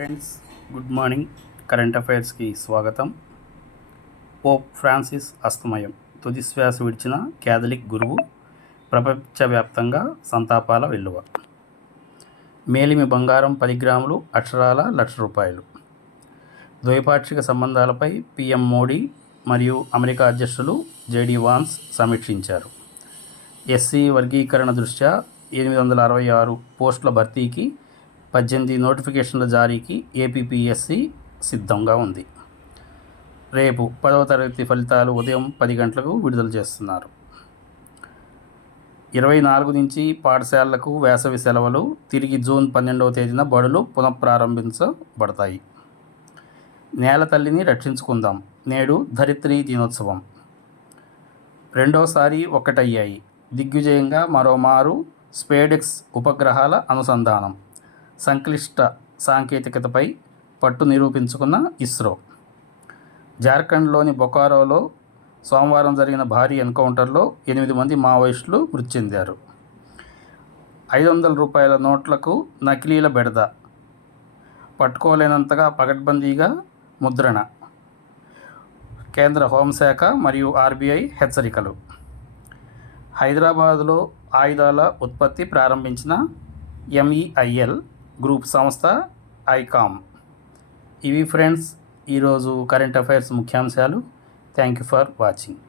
Friends, good morning. Current అఫైర్స్కి స్వాగతం. Pope Francis అస్తమయం. తుది శ్వాస విడిచిన క్యాథలిక్ గురువు, ప్రపంచవ్యాప్తంగా సంతాపాల వెల్లువ. మేలిమి బంగారం 10 గ్రాములు, అక్షరాల ₹1,00,000. ద్వైపాక్షిక సంబంధాలపై పీఎం మోడీ మరియు అమెరికా అధ్యక్షులు జేడీ వాన్స్ సమీక్షించారు. ఎస్సీ వర్గీకరణ దృష్ట్యా 866 పోస్టుల భర్తీకి 18 నోటిఫికేషన్ల జారీకి ఏపీపీఎస్సీ సిద్ధంగా ఉంది. రేపు 10వ తరగతి ఫలితాలు ఉదయం 10 గంటలకు విడుదల చేస్తున్నారు. 24 నుంచి పాఠశాలలకు వేసవి సెలవులు. తిరిగి జూన్ 12వ తేదీన బడులు పునఃప్రారంభించబడతాయి. నేల తల్లిని రక్షించుకుందాం. నేడు ధరిత్రీ దినోత్సవం. రెండోసారి ఒక్కటయ్యాయి. దిగ్విజయంగా మరోమారు స్పేడెక్స్ ఉపగ్రహాల అనుసంధానం. సంక్లిష్ట సాంకేతికతపై పట్టు నిరూపించుకున్న ఇస్రో. జార్ఖండ్లోని బొకారోలో సోమవారం జరిగిన భారీ ఎన్కౌంటర్లో 8 మంది మావోయిస్టులు మృతి చెందారు. ₹500 నోట్లకు నకిలీల బెడద. పట్టుకోలేనంతగా పకడ్బందీగా ముద్రణ. కేంద్ర హోంశాఖ మరియు ఆర్బీఐ హెచ్చరికలు. హైదరాబాదులో ఆయుధాల ఉత్పత్తి ప్రారంభించిన ఎంఈఐఎల్ గ్రూప్ సంస్థ ఐకామ్. ఇవి ఫ్రెండ్స్ ఈరోజు కరెంట్ అఫైర్స్ ముఖ్యాంశాలు. Thank you for watching.